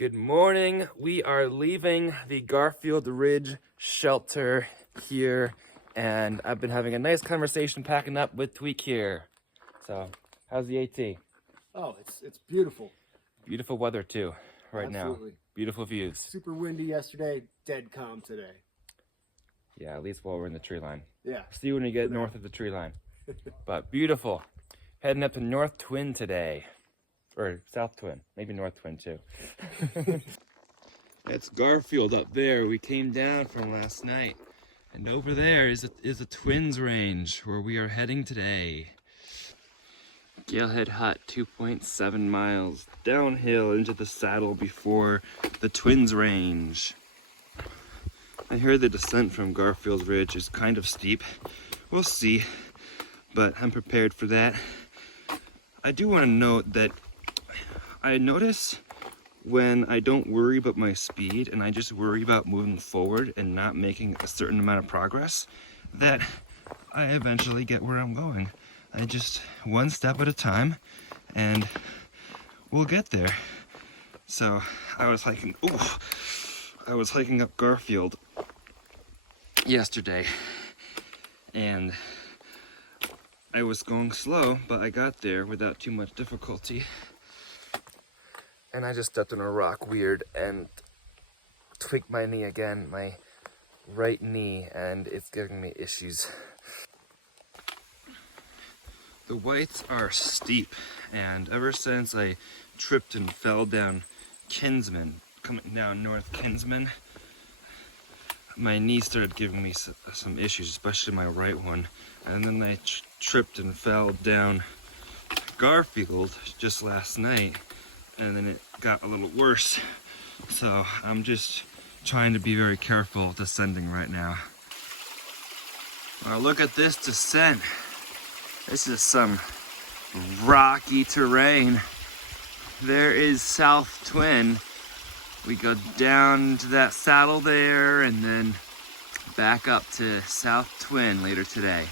Good morning. We are leaving the Garfield Ridge shelter here, and I've been having a nice conversation packing up with Tweak here. So, how's the AT? Oh, it's beautiful. Beautiful weather too, right Absolutely. now. Beautiful views. Super windy yesterday, dead calm today. Yeah, at least while we're in the tree line. Yeah. See you when you get north of the tree line. But beautiful. Heading up to North Twin today. Or South Twin, maybe North Twin too. That's Garfield up there. We came down from last night. And over there is a Twins range where we are heading today. Galehead Hut, 2.7 miles downhill into the saddle before the Twins range. I hear the descent from Garfield Ridge is kind of steep. We'll see, but I'm prepared for that. I do want to note that I notice when I don't worry about my speed and I just worry about moving forward and not making a certain amount of progress, that I eventually get where I'm going. I just one step at a time and we'll get there. So I was hiking up Garfield yesterday and I was going slow, but I got there without too much difficulty. And I just stepped on a rock weird and tweaked my knee again, my right knee, and it's giving me issues. The whites are steep, and ever since I tripped and fell down Kinsman, coming down North Kinsman, my knee started giving me some issues, especially my right one. And then I tripped and fell down Garfield just last night, and then it got a little worse. So I'm just trying to be very careful descending right now. Now look at this descent. This is some rocky terrain. There is South Twin. We go down to that saddle there and then back up to South Twin later today.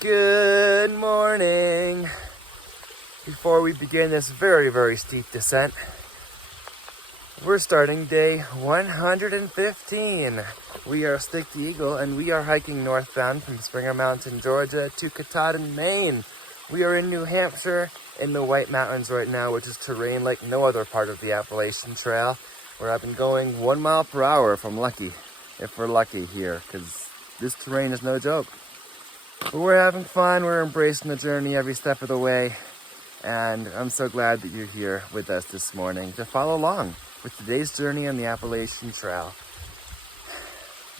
Good morning. Before we begin this very, very steep descent, we're starting day 115. We are Stick Eagle and we are hiking northbound from Springer Mountain, Georgia to Katahdin, Maine. We are in New Hampshire in the White Mountains right now, which is terrain like no other part of the Appalachian Trail, where I've been going 1 mile per hour if I'm lucky, if we're lucky here, because this terrain is no joke. But we're having fun, we're embracing the journey every step of the way, and I'm so glad that you're here with us this morning to follow along with today's journey on the Appalachian Trail.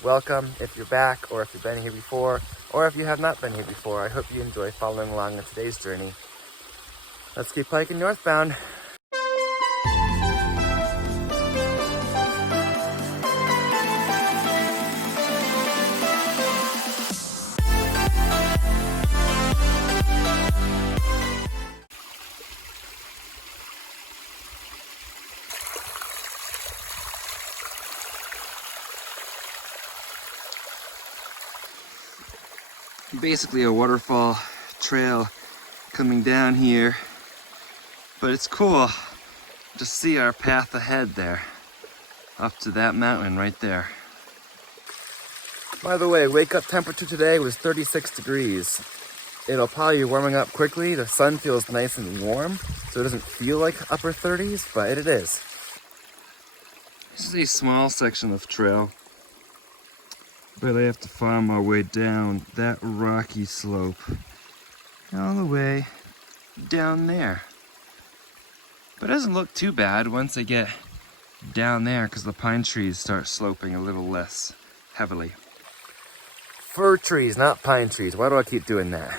Welcome if you're back, or if you've been here before, or if you have not been here before. I hope you enjoy following along on today's journey. Let's keep hiking northbound. Basically a waterfall trail coming down here, but it's cool to see our path ahead there, up to that mountain right there. By the way, wake up temperature today was 36 degrees. It'll probably be warming up quickly. The sun feels nice and warm, so it doesn't feel like upper 30s, but it is. This is a small section of trail, but I have to find my way down that rocky slope all the way down there. But it doesn't look too bad once I get down there because the pine trees start sloping a little less heavily. Fir trees, not pine trees. Why do I keep doing that?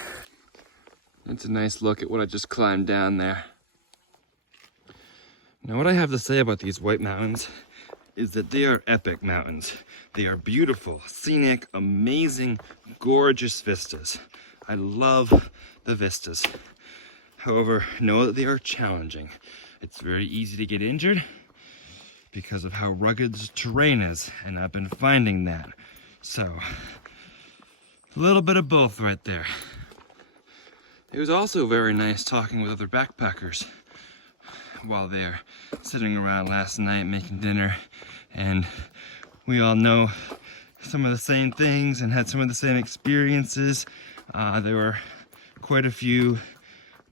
That's a nice look at what I just climbed down there. Now what I have to say about these White Mountains is that they are epic mountains. They are beautiful, scenic, amazing, gorgeous vistas. I love the vistas. However, know that they are challenging. It's very easy to get injured because of how rugged the terrain is, and I've been finding that. So, a little bit of both right there. It was also very nice talking with other backpackers. while they're sitting around last night making dinner, and we all know some of the same things and had some of the same experiences. There were quite a few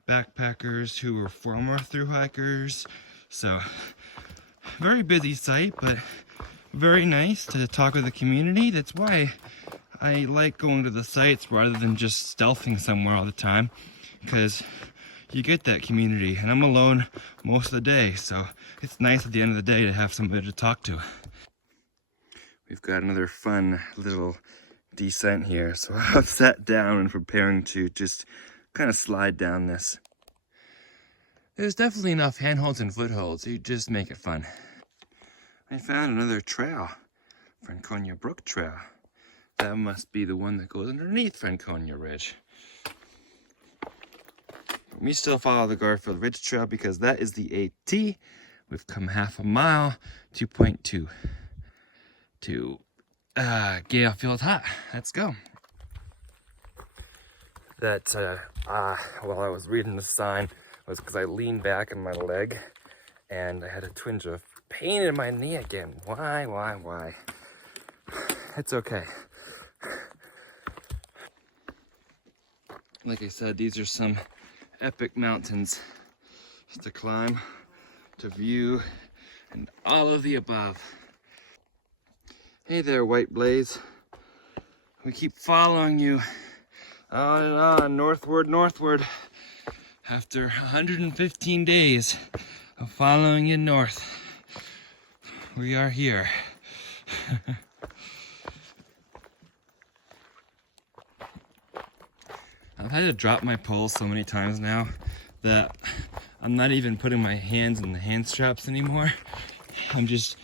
backpackers who were former thru-hikers, so very busy site, but very nice to talk with the community. That's why I like going to the sites rather than just stealthing somewhere all the time, because you get that community, and I'm alone most of the day, so it's nice at the end of the day to have somebody to talk to. We've got another fun little descent here, so I've sat down and preparing to just kind of slide down this. There's definitely enough handholds and footholds, you just make it fun. I found another trail, Franconia Brook Trail. That must be the one that goes underneath Franconia Ridge. We still follow the Garfield Ridge Trail because that is the AT. We've come half a mile, 2.2 to Galehead Hut. Let's go. That, while I was reading the sign, was because I leaned back on my leg and I had a twinge of pain in my knee again. Why? It's okay. Like I said, these are some epic mountains to climb, to view, and all of the above. Hey there, White Blaze. We keep following you on and on, northward. After 115 days of following you north, we are here. I've had to drop my pole so many times now that I'm not even putting my hands in the hand straps anymore. I'm just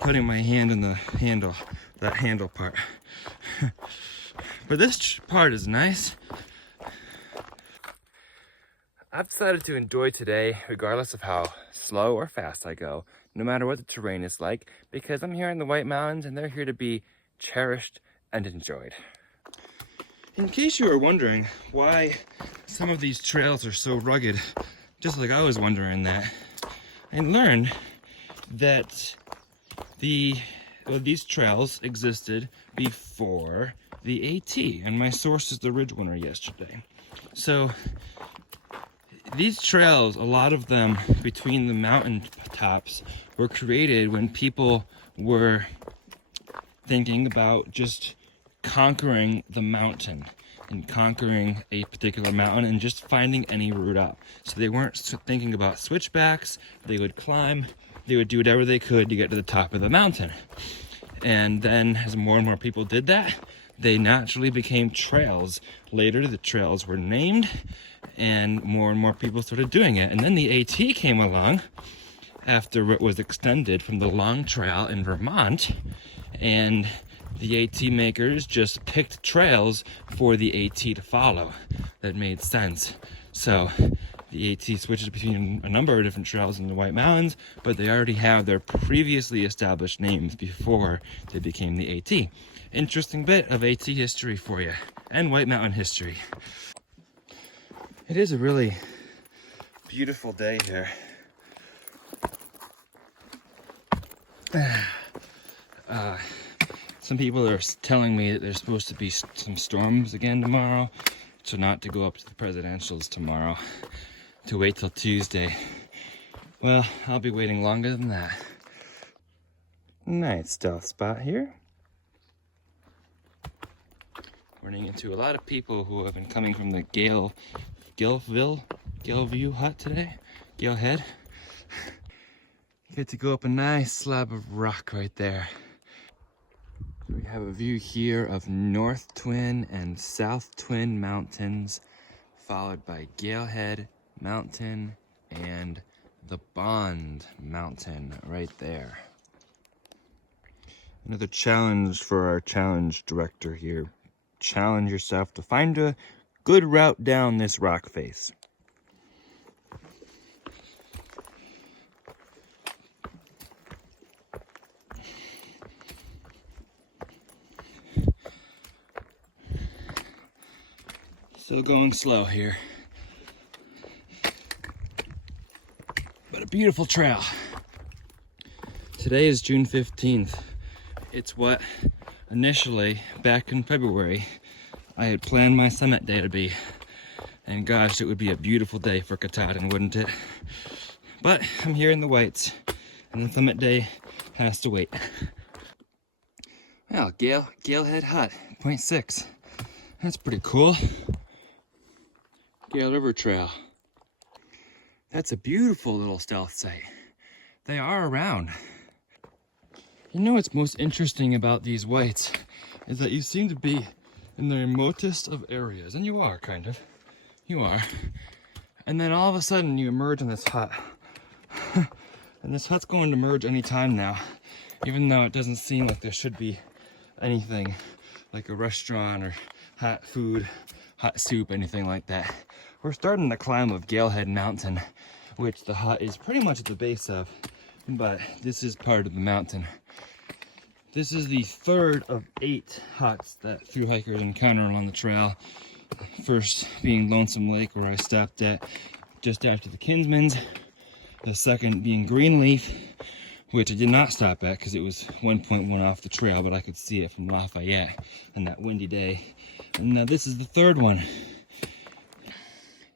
putting my hand in the handle, that handle part. But this part is nice. I've decided to enjoy today regardless of how slow or fast I go, no matter what the terrain is like, because I'm here in the White Mountains and they're here to be cherished and enjoyed. In case you were wondering why some of these trails are so rugged, just like I was wondering that, I learned that these trails existed before the AT, and my source is the Ridge Winner yesterday. So these trails, a lot of them between the mountain tops, were created when people were thinking about just conquering the mountain and conquering a particular mountain and just finding any route up. So they weren't thinking about switchbacks. They would climb, they would do whatever they could to get to the top of the mountain. And then as more and more people did that, they naturally became trails. Later, the trails were named and more people started doing it. And then the AT came along after it was extended from the Long Trail in Vermont, and the AT makers just picked trails for the AT to follow that made sense. So the AT switches between a number of different trails in the White Mountains, but they already have their previously established names before they became the AT. Interesting bit of AT history for you, and White Mountain history. It is a really beautiful day here. Some people are telling me that there's supposed to be some storms again tomorrow, so not to go up to the presidentials tomorrow, to wait till Tuesday. Well, I'll be waiting longer than that. Nice stealth spot here. Running into a lot of people who have been coming from the Galeview hut today, Galehead. Get to go up a nice slab of rock right there. We have a view here of North Twin and South Twin Mountains, followed by Galehead Mountain and the Bond Mountain right there. Another challenge for our challenge director here. Challenge yourself to find a good route down this rock face. Still going slow here, but a beautiful trail. Today is June 15th. It's what initially, back in February, I had planned my summit day to be. And gosh, it would be a beautiful day for Katahdin, wouldn't it? But I'm here in the whites, and the summit day has to wait. Well, Galehead Hut, 0.6. That's pretty cool. Gale River Trail. That's a beautiful little stealth site. They are around. You know what's most interesting about these whites is that you seem to be in the remotest of areas, and you are, kind of. You are. And then all of a sudden you emerge in this hut. And this hut's going to merge anytime now, even though it doesn't seem like there should be anything like a restaurant or hot food, hot soup, anything like that. We're starting the climb of Galehead Mountain, which the hut is pretty much at the base of, but this is part of the mountain. This is the third of 8 huts that thru-hikers encounter along the trail. First being Lonesome Lake, where I stopped at just after the Kinsman's. The second being Greenleaf, which I did not stop at because it was 1.1 off the trail, but I could see it from Lafayette on that windy day. And now this is the third one.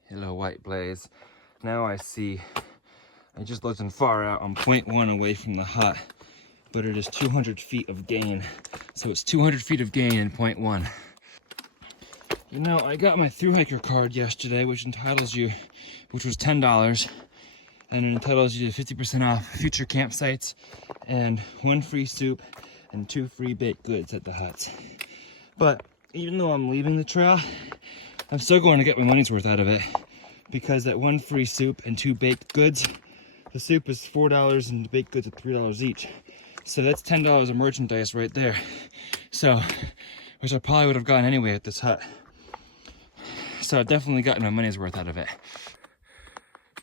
Hello, White Blaze. Now I see, I just looked far out, I'm 0.1 away from the hut, but it is 200 feet of gain. So it's 200 feet of gain in 0.1. You know, I got my thru-hiker card yesterday, which entitles you, which was $10, and it entitles you to 50% off future campsites and 1 free soup and 2 free baked goods at the huts. But even though I'm leaving the trail, I'm still going to get my money's worth out of it, because that 1 free soup and 2 baked goods, the soup is $4 and the baked goods are $3 each. So that's $10 of merchandise right there. So, which I probably would have gotten anyway at this hut. So I've definitely gotten my money's worth out of it.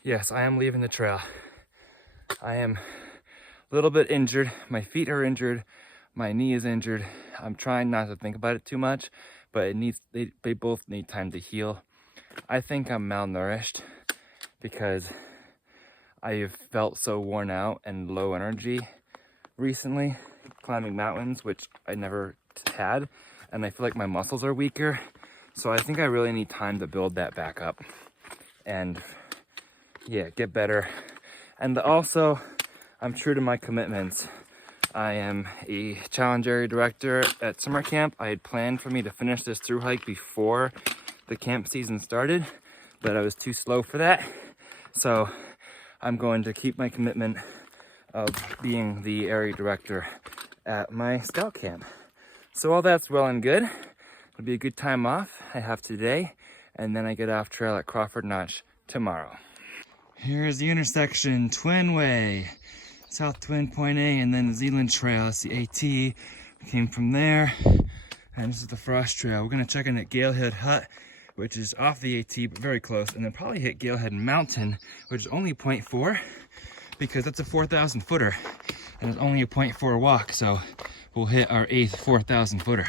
Yes, I am leaving the trail. I am a little bit injured. My feet are injured. My knee is injured. I'm trying not to think about it too much, but it needs, they both need time to heal. I think I'm malnourished because I have felt so worn out and low energy recently climbing mountains, which I never had, and I feel like my muscles are weaker. So I think I really need time to build that back up and yeah, get better. And also, I'm true to my commitments. I am a challenge area director at summer camp. I had planned for me to finish this thru-hike before the camp season started, but I was too slow for that. So I'm going to keep my commitment of being the area director at my scout camp. So all that's well and good. It'll be a good time off I have today, and then I get off trail at Crawford Notch tomorrow. Here's the intersection, Twin Way, South Twin Point A, and then the Zealand Trail. That's the AT. We came from there, and this is the Frost Trail. We're gonna check in at Galehead Hut, which is off the AT, but very close, and then probably hit Galehead Mountain, which is only 0.4, because that's a 4,000 footer, and it's only a 0.4 walk, so we'll hit our 8th 4,000 footer.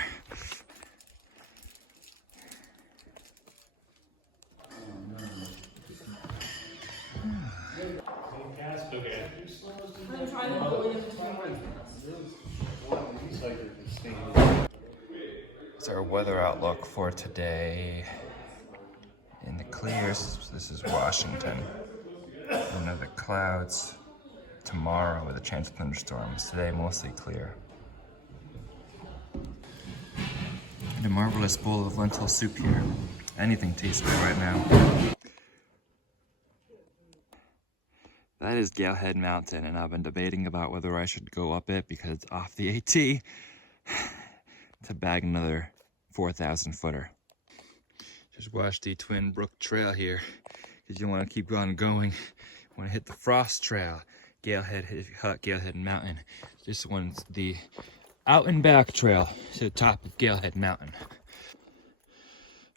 It's our weather outlook for today. In the clears, this is Washington. And then the clouds tomorrow with a chance of thunderstorms. Today, mostly clear. And a marvelous bowl of lentil soup here. Anything tastes good right now. That is Galehead Mountain, and I've been debating about whether I should go up it because it's off the AT to bag another 4,000 footer. Just watch the Twin Brook Trail here because you want to keep on going. You want to hit the Frost Trail, Galehead Hut, Galehead Mountain. This one's the out and back trail to the top of Galehead Mountain.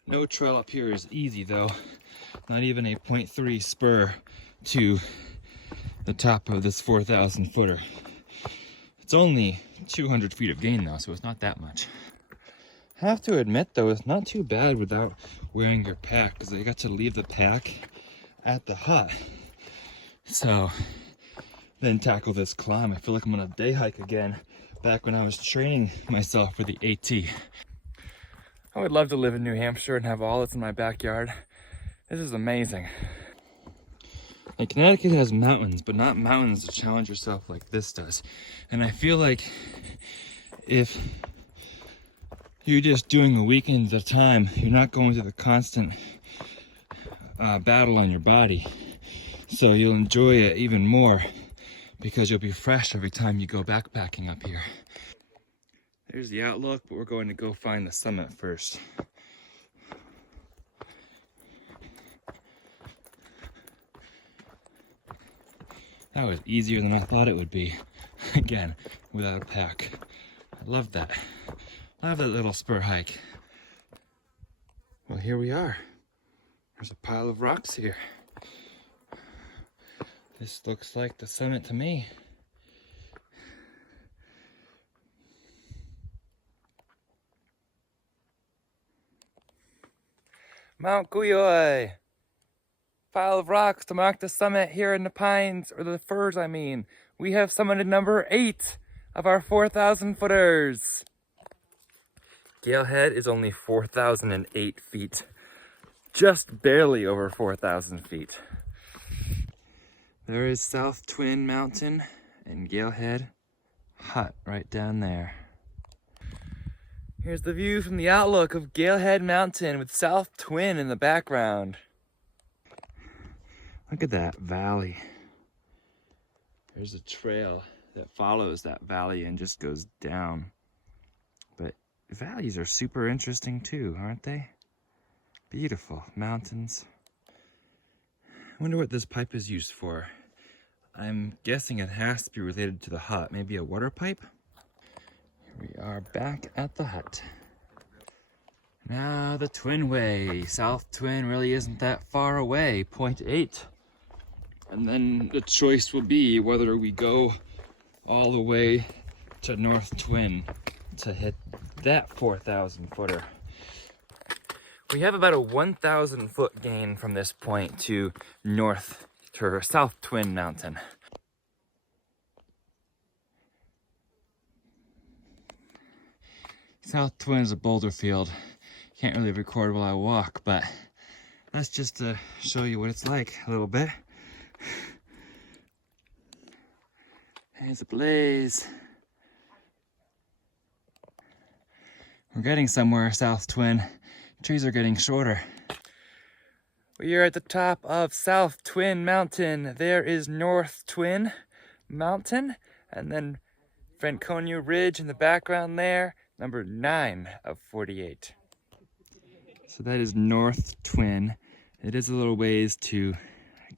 No trail up here is easy though. Not even a 0.3 spur to the top of this 4,000 footer. It's only 200 feet of gain though, so it's not that much. I have to admit though, it's not too bad without wearing your pack, because I got to leave the pack at the hut. So then tackle this climb. I feel like I'm on a day hike again, back when I was training myself for the AT. I would love to live in New Hampshire and have all this in my backyard. This is amazing. And Connecticut has mountains, but not mountains to challenge yourself like this does. And I feel like if you're just doing a weekend at a time, you're not going through the constant battle on your body. So you'll enjoy it even more because you'll be fresh every time you go backpacking up here. There's the outlook, but we're going to go find the summit first. That was easier than I thought it would be. Again, without a pack. I love that. I love that little spur hike. Well, here we are. There's a pile of rocks here. This looks like the summit to me. Mount Galehead. Pile of rocks to mark the summit here in the pines, or the firs I mean. We have summited number 8 of our 4,000 footers. Galehead is only 4,008 feet. Just barely over 4,000 feet. There is South Twin Mountain and Galehead Hut right down there. Here's the view from the outlook of Galehead Mountain with South Twin in the background. Look at that valley. There's a trail that follows that valley and just goes down. But valleys are super interesting too, aren't they? Beautiful mountains. I wonder what this pipe is used for. I'm guessing it has to be related to the hut. Maybe a water pipe? Here we are back at the hut. Now the Twin Way. South Twin really isn't that far away, 0.8. And then the choice will be whether we go all the way to North Twin to hit that 4,000 footer. We have about a 1,000 foot gain from this point to South Twin Mountain. South Twin is a boulder field. Can't really record while I walk, but that's just to show you what it's like a little bit. It's a blaze. We're getting somewhere, South Twin. Trees are getting shorter. We are at the top of South Twin Mountain. There is North Twin Mountain, and then Franconia Ridge in the background there, number 9 of 48. So that is North Twin. It is a little ways to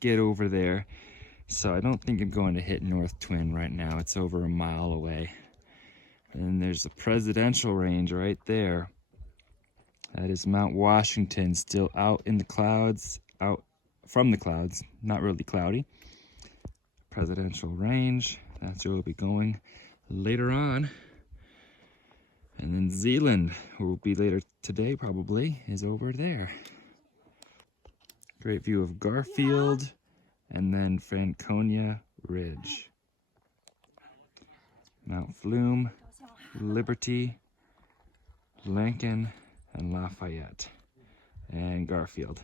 get over there, so I don't think I'm going to hit North Twin right now. It's over a mile away. And then there's the Presidential Range right there. That is Mount Washington, still out in the clouds, out from the clouds, not really cloudy. Presidential Range, that's where we'll be going later on. And then Zealand, where we'll be later today probably, is over there. Great view of Garfield, and then Franconia Ridge. Mount Flume, Liberty, Lincoln, and Lafayette, and Garfield.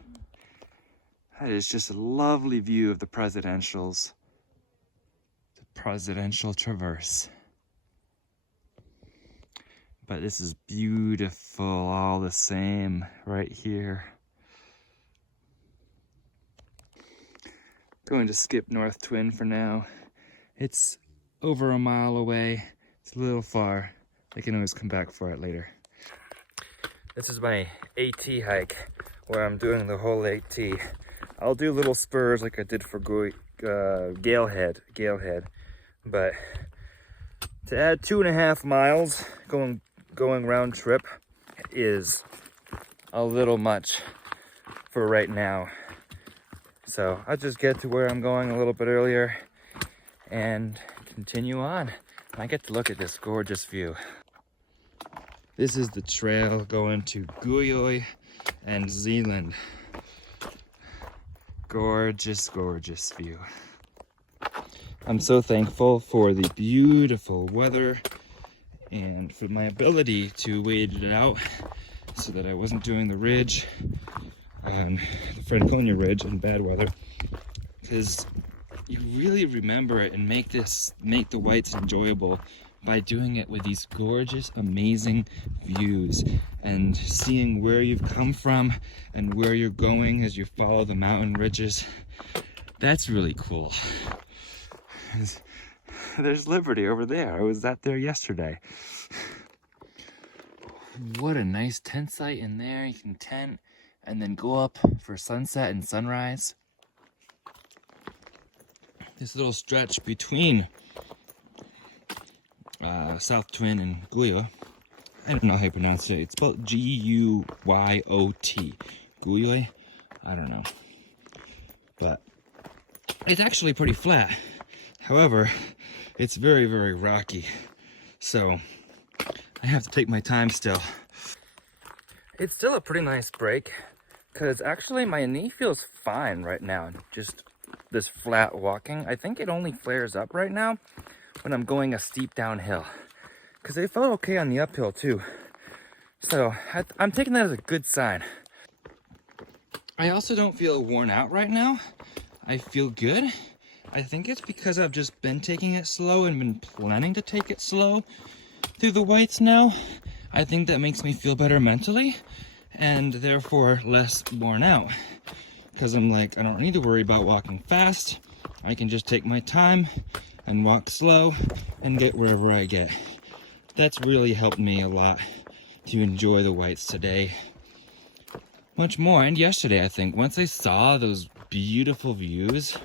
That is just a lovely view of the presidentials. The presidential traverse. But this is beautiful all the same right here. Going to skip North Twin for now. It's over a mile away. It's a little far. I can always come back for it later. This is my AT hike where I'm doing the whole AT. I'll do little spurs like I did for Galehead, but to add 2.5 miles going round trip is a little much for right now. So I'll just get to where I'm going a little bit earlier and continue on. I get to look at this gorgeous view. This is the trail going to Galehead and Zealand. Gorgeous, gorgeous view. I'm so thankful for the beautiful weather and for my ability to wait it out so that I wasn't doing the ridge on the Franconia Ridge in bad weather, because you really remember it and make the whites enjoyable by doing it with these gorgeous, amazing views and seeing where you've come from and where you're going as you follow the mountain ridges. That's really cool. There's Liberty over there. I was out there yesterday. What a nice tent site in there. You can tent and then go up for sunset and sunrise. This little stretch between South Twin and Guyot. I don't know how you pronounce it. It's spelled G-U-Y-O-T. Guyot? I don't know. But it's actually pretty flat. However, it's very, very rocky. So I have to take my time still. It's still a pretty nice break because actually my knee feels fine right now. Just this flat walking. I think it only flares up right now when I'm going a steep downhill, because it felt okay on the uphill too. So I'm taking that as a good sign. I also don't feel worn out right now. I feel good. I think it's because I've just been taking it slow and been planning to take it slow through the whites now. I think that makes me feel better mentally and therefore less worn out, because I'm like, I don't need to worry about walking fast. I can just take my time and walk slow and get wherever I get. That's really helped me a lot to enjoy the whites today. Much more, and yesterday I think. Once I saw those beautiful views,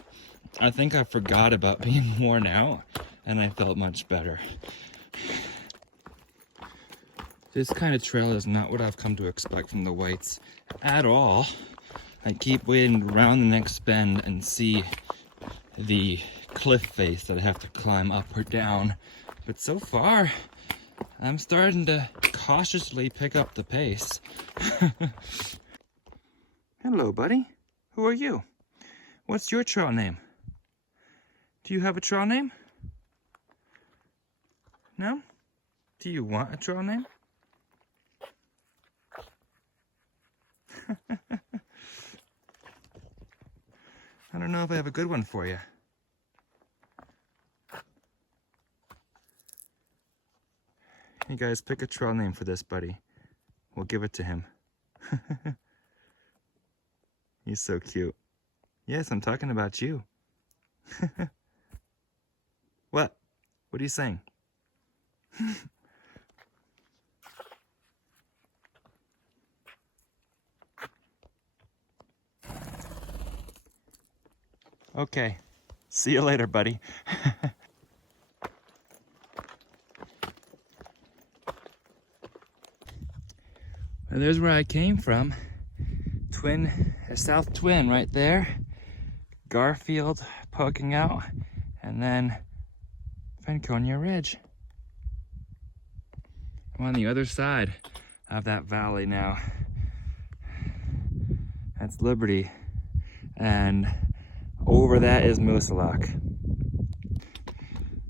I think I forgot about being worn out and I felt much better. This kind of trail is not what I've come to expect from the whites at all. I keep waiting around the next bend and see the cliff face that I have to climb up or down. But so far, I'm starting to cautiously pick up the pace. Hello, buddy. Who are you? What's your trail name? Do you have a trail name? No? Do you want a trail name? I don't know if I have a good one for you. You guys pick a trail name for this buddy. We'll give it to him. He's so cute. Yes, I'm talking about you. What? What are you saying? Okay. See you later, buddy. And there's where I came from. South Twin right there. Garfield poking out, and then Franconia Ridge. I'm on the other side of that valley now. That's Liberty, and over that is Moosilauke.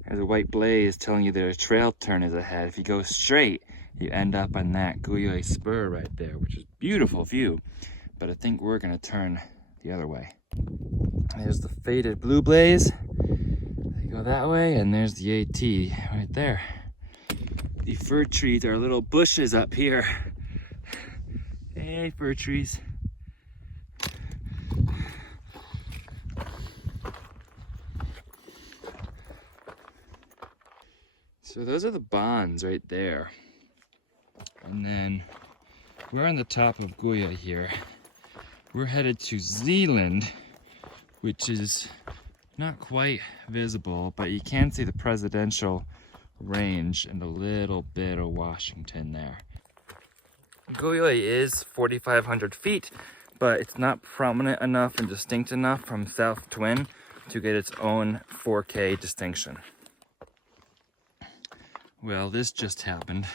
There's a white blaze telling you that a trail turn is ahead. If you go straight, you end up on that Guyot spur right there, which is a beautiful view. But I think we're gonna turn the other way. There's the faded blue blaze. You go that way, and there's the AT right there. The fir trees are little bushes up here. Hey, fir trees. So those are the bonds right there. And then we're on the top of Guyot here. We're headed to Zeeland, which is not quite visible, but you can see the presidential range and a little bit of Washington there. Guyot is 4,500 feet, but it's not prominent enough and distinct enough from South Twin to get its own 4K distinction. Well, this just happened.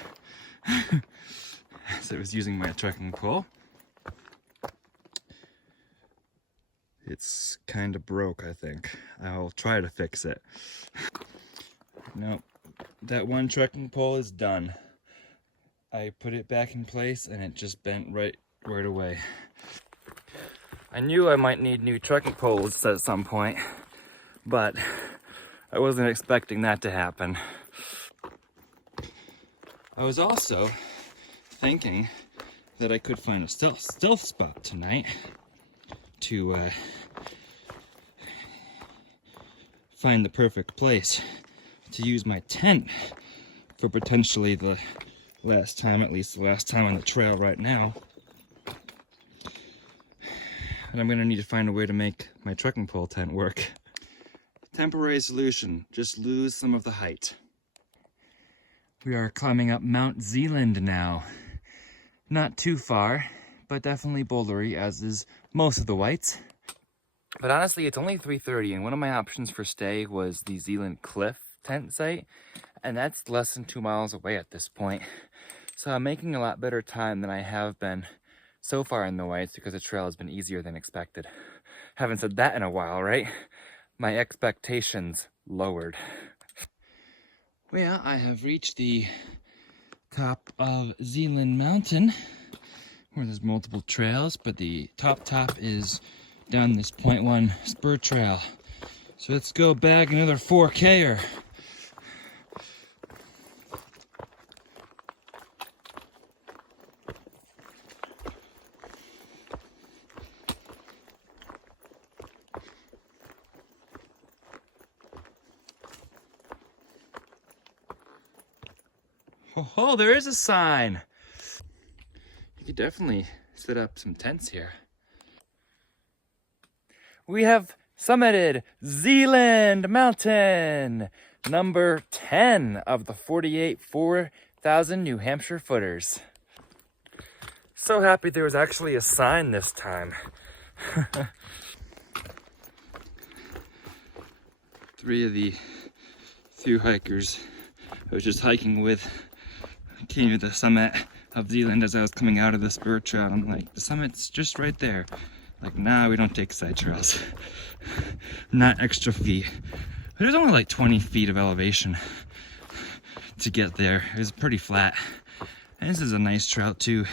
So I was using my trekking pole. It's kind of broke, I think. I'll try to fix it. Nope, that one trekking pole is done. I put it back in place and it just bent right away. I knew I might need new trekking poles at some point, but I wasn't expecting that to happen. I was also thinking that I could find a stealth spot tonight to find the perfect place to use my tent for potentially the last time, at least the last time on the trail right now. And I'm gonna need to find a way to make my trekking pole tent work. Temporary solution, just lose some of the height. We are climbing up Mount Zealand now. Not too far, but definitely bouldery, as is most of the Whites. But honestly, it's only 3:30, and one of my options for stay was the Zealand Cliff tent site, and that's less than 2 miles away at this point. So I'm making a lot better time than I have been so far in the Whites because the trail has been easier than expected. Haven't said that in a while, right? My expectations lowered. Well, I have reached the top of Zealand Mountain, where there's multiple trails, but the top is down this 0.1 spur trail. So let's go bag another 4K-er. Oh, there is a sign. You could definitely set up some tents here. We have summited Zealand Mountain, number 10 of the 48 4,000 New Hampshire footers. So happy there was actually a sign this time. 3 of the Thru-Hikers I was just hiking with came to the summit of Zealand as I was coming out of the spur trail. I'm like, the summit's just right there. Like, nah, we don't take side trails. Not extra feet. But there's only like 20 feet of elevation to get there. It was pretty flat. And this is a nice trail too.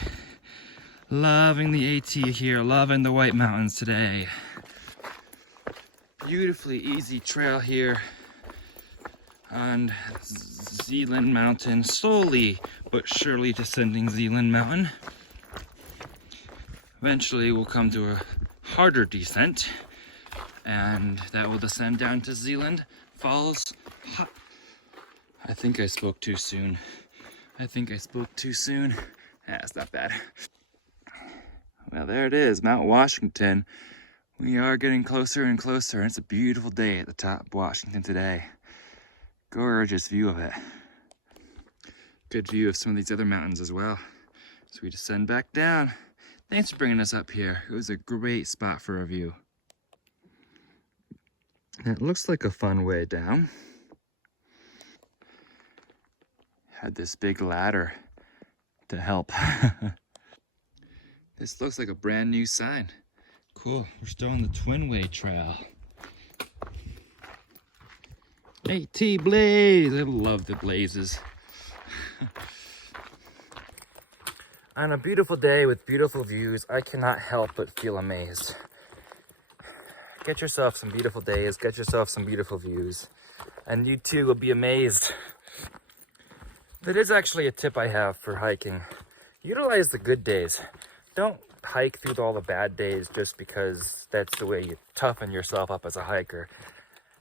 Loving the AT here, loving the White Mountains today. Beautifully easy trail here on Zealand Mountain, slowly but surely descending Zealand Mountain. Eventually we'll come to a harder descent, and that will descend down to Zealand Falls. I think I spoke too soon. That's not bad. Well, there it is, Mount Washington. We are getting closer and closer, and it's a beautiful day at the top of Washington today. Gorgeous view of it. Good view of some of these other mountains as well. So we descend back down. Thanks for bringing us up here. It was a great spot for a view. It looks like a fun way down. Had this big ladder to help. This looks like a brand new sign. Cool, we're still on the Twinway Trail. AT Blaze! I love the blazes. On a beautiful day with beautiful views, I cannot help but feel amazed. Get yourself some beautiful days, get yourself some beautiful views, and you too will be amazed. That is actually a tip I have for hiking. Utilize the good days. Don't hike through all the bad days just because that's the way you toughen yourself up as a hiker.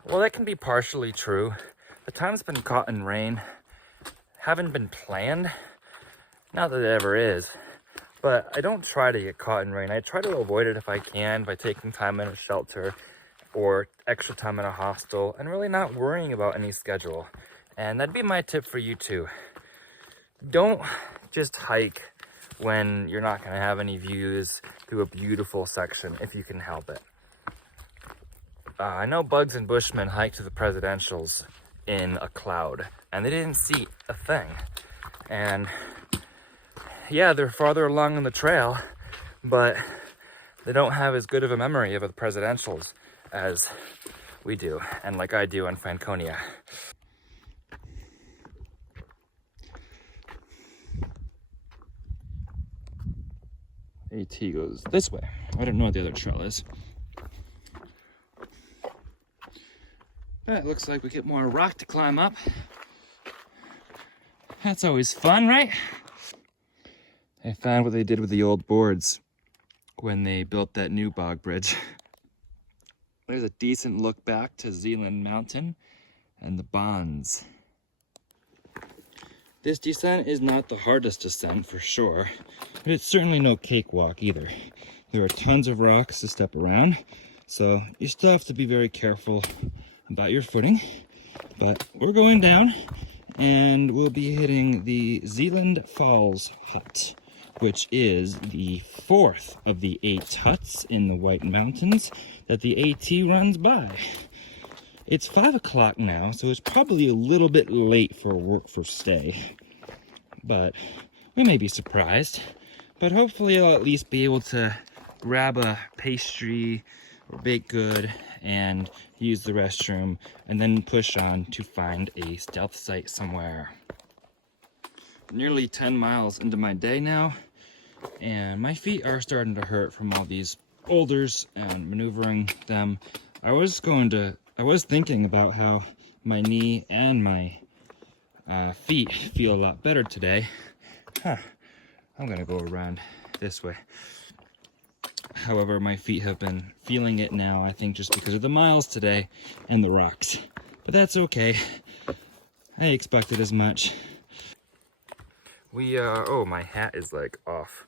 Well, that can be partially true. The time's been caught in rain haven't been planned. Not that it ever is. But I don't try to get caught in rain. I try to avoid it if I can by taking time in a shelter or extra time in a hostel and really not worrying about any schedule. And that'd be my tip for you too. Don't just hike when you're not going to have any views through a beautiful section if you can help it. I know Bugs and Bushmen hiked to the presidentials in a cloud and they didn't see a thing. And yeah, they're farther along on the trail, but they don't have as good of a memory of the presidentials as we do, and like I do in Franconia. AT goes this way. I don't know what the other trail is. But it looks like we get more rock to climb up. That's always fun, right? I found what they did with the old boards when they built that new bog bridge. There's a decent look back to Zealand Mountain and the bonds. This descent is not the hardest descent for sure, but it's certainly no cakewalk either. There are tons of rocks to step around, so you still have to be very careful about your footing. But we're going down, and we'll be hitting the Zealand Falls Hut, which is the 4th of the 8 huts in the White Mountains that the AT runs by. It's 5 o'clock now, so it's probably a little bit late for work for stay. But we may be surprised. But hopefully I'll at least be able to grab a pastry or baked good and use the restroom, and then push on to find a stealth site somewhere. Nearly 10 miles into my day now, and my feet are starting to hurt from all these boulders and maneuvering them. I was thinking about how my knee and my feet feel a lot better today. I'm gonna go around this way. However, my feet have been feeling it now, I think just because of the miles today and the rocks. But that's okay. I expected as much. We are, oh, my hat is like off.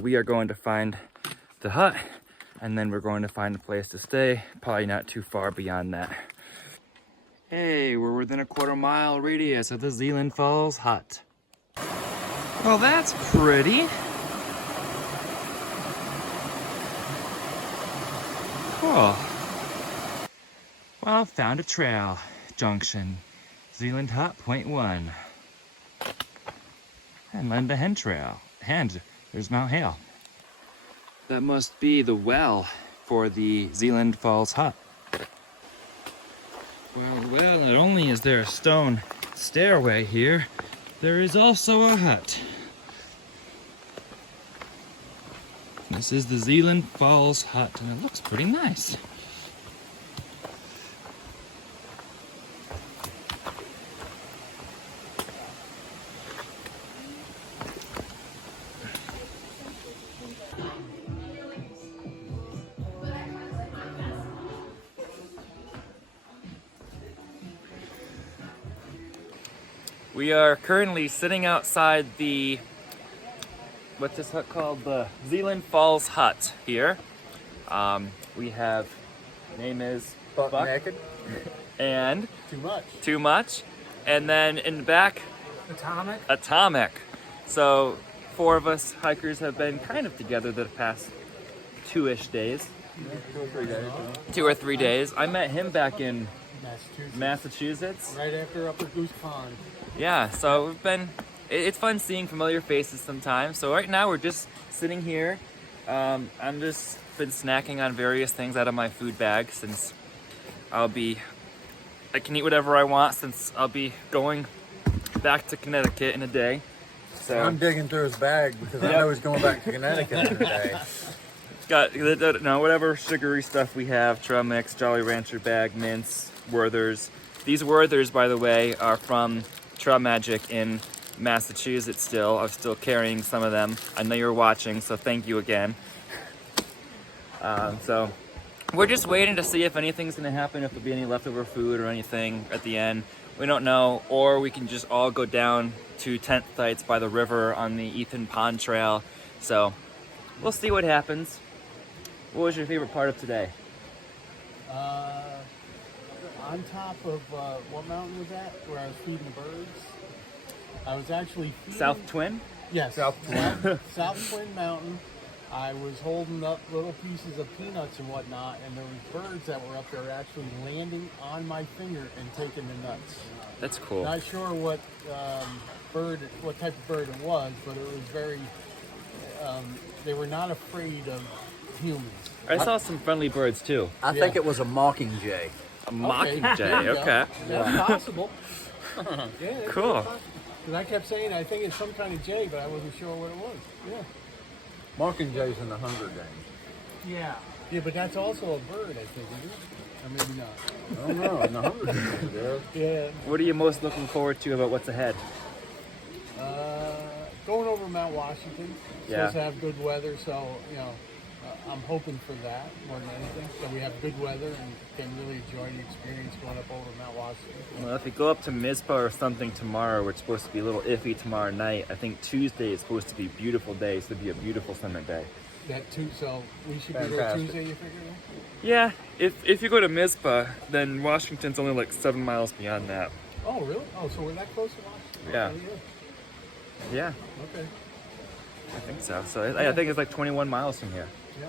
We are going to find the hut, and then we're going to find a place to stay, probably not too far beyond that. Hey, we're within a quarter-mile radius of the Zealand Falls Hut. Well, that's pretty. Cool. Well, found a trail junction. Zealand Hut, point 1. And Linda Hen Trail. And there's Mount Hale. That must be the well for the Zealand Falls Hut. Well, not only is there a stone stairway here, there is also a hut. This is the Zealand Falls Hut, and it looks pretty nice. We are currently sitting outside the, what's this hut called? The Zealand Falls Hut here. We have, name is Buck Buck. naked. And Too much. and then in the back, Atomic. So 4 of us hikers have been kind of together the past 2-ish days. 2 or 3 days. I met him back in Massachusetts. Right after Upper Goose Pond. Yeah, so we've been, it's fun seeing familiar faces sometimes. So right now we're just sitting here. I'm just been snacking on various things out of my food bag since I can eat whatever I want since I'll be going back to Connecticut in a day. So I'm digging through his bag because I know he's going back to Connecticut in a day. got whatever sugary stuff we have, trail mix, Jolly Rancher bag, mints, Werthers. These Werthers, by the way, are from Trail Magic in Massachusetts still. I'm still carrying some of them. I know you're watching, so thank you again. So we're just waiting to see if anything's gonna happen, if there'll be any leftover food or anything at the end. We don't know, or we can just all go down to tent sites by the river on the Ethan Pond Trail. So we'll see what happens. What was your favorite part of today? On top of, what mountain was that? Where I was feeding the birds? I was actually feeding... South Twin? Yes. South Twin Mountain. I was holding up little pieces of peanuts and whatnot, and there was birds that were up there actually landing on my finger and taking the nuts. That's cool. Not sure what type of bird it was, but it was very, they were not afraid of humans. I saw some friendly birds too. I think it was a mockingjay. A mockingjay, there you go. okay. That's possible. Yeah, that's Cool. very possible. 'Cause I kept saying I think it's some kind of jay, but I wasn't sure what it was. Yeah. Mockingjays in the Hunger Games. Yeah. Yeah, but that's also a bird, I think, isn't it? Or maybe not. I don't know. In the Hunger Games, it is. Yeah. What are you most looking forward to about what's ahead? Going over Mount Washington. Yeah. Supposed to have good weather, so, you know, I'm hoping for that more than anything. So we have good weather and can really enjoy the experience going up over Mount Washington. Well, if we go up to Mizpah or something tomorrow, we're supposed to be a little iffy tomorrow night. I think Tuesday is supposed to be a beautiful day. So it'll be a beautiful summit day. So we should be there Fantastic. Tuesday, you figure? Yeah, if you go to Mizpah, then Washington's only like 7 miles beyond that. Oh, really? Oh, so we're that close to Washington? Yeah. Okay, Yeah, Okay. I think so. So I think it's like 21 miles from here, Yeah.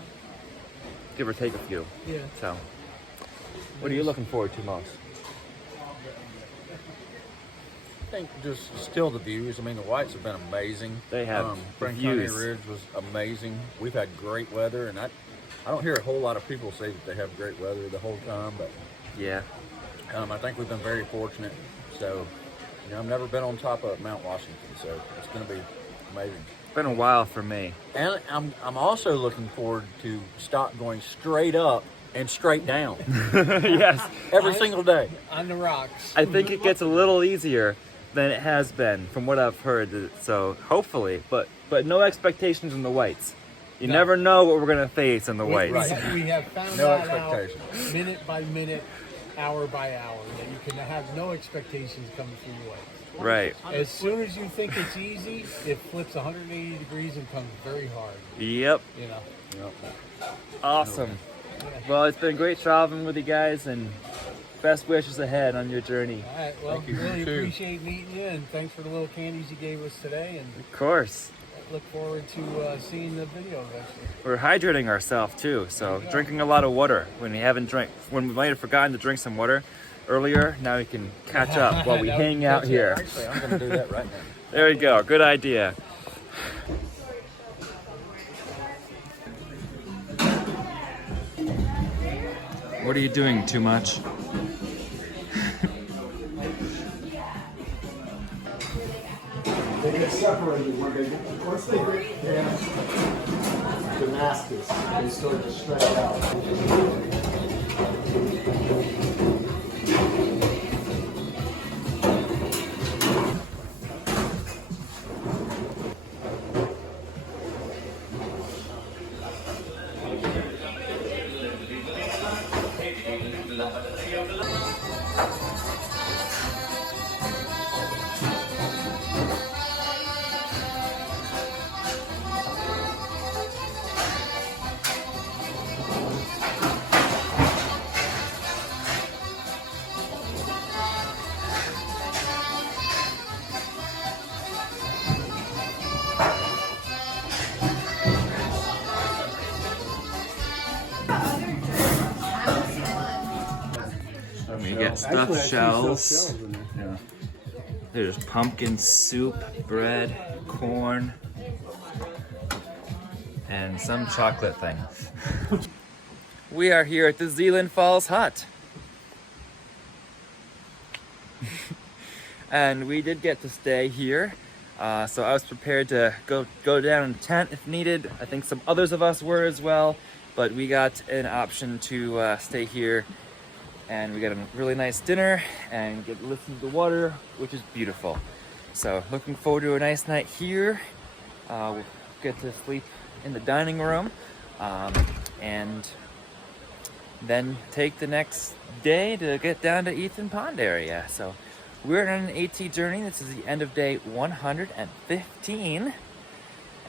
give or take a few. Yeah. So, what are you looking forward to most? I think just still the views. I mean, the whites have been amazing. They have. The Frank County views. Ridge was amazing. We've had great weather, and I don't hear a whole lot of people say that they have great weather the whole time, but Yeah. I think we've been very fortunate. So, you know, I've never been on top of Mount Washington, so it's going to be amazing. It's been a while for me. And I'm also looking forward to stop going straight up and straight down Yes, every single day. On the rocks. I think it gets a little easier than it has been from what I've heard. So hopefully, but no expectations in the whites. You No. never know what we're gonna face in the We, whites. we have found No that out expectations. minute by minute, hour by hour, that you can have no expectations coming through the whites. Right. As soon as you think it's easy, it flips 180 degrees and comes very hard, Yep. you know. Yep. Awesome. Yeah. Well, it's been great traveling with you guys, and best wishes ahead on your journey. All right, well, Thank you. really You too. appreciate meeting you, and thanks for the little candies you gave us today, and Of course. look forward to seeing the video eventually. We're hydrating ourselves too, so drinking a lot of water when we might have forgotten to drink some water earlier. Now we can catch up while we That would hang out catch here. Actually, I'm going to do that right now. There we go. Good idea. What are you doing? Too much? They get separated when they get, once they get past Damascus, they start to stretch out. We get stuffed shells. Yeah. There's pumpkin soup, bread, corn, and some chocolate thing. We are here at the Zealand Falls Hut. And we did get to stay here. So I was prepared to go down in a tent if needed. I think some others of us were as well, but we got an option to stay here, and we got a really nice dinner and get to listen to the water, which is beautiful. So looking forward to a nice night here. We'll get to sleep in the dining room, and then take the next day to get down to Ethan Pond area. So we're on an AT journey. This is the end of day 115,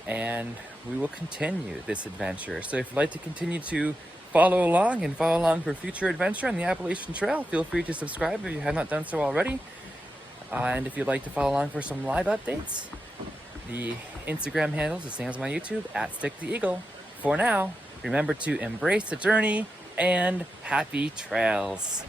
and we will continue this adventure. So if you'd like to continue to follow along for future adventure on the Appalachian Trail, feel free to subscribe if you have not done so already. And if you'd like to follow along for some live updates, the Instagram handle is the same as my YouTube, @StickTheEagle. For now, remember to embrace the journey and happy trails.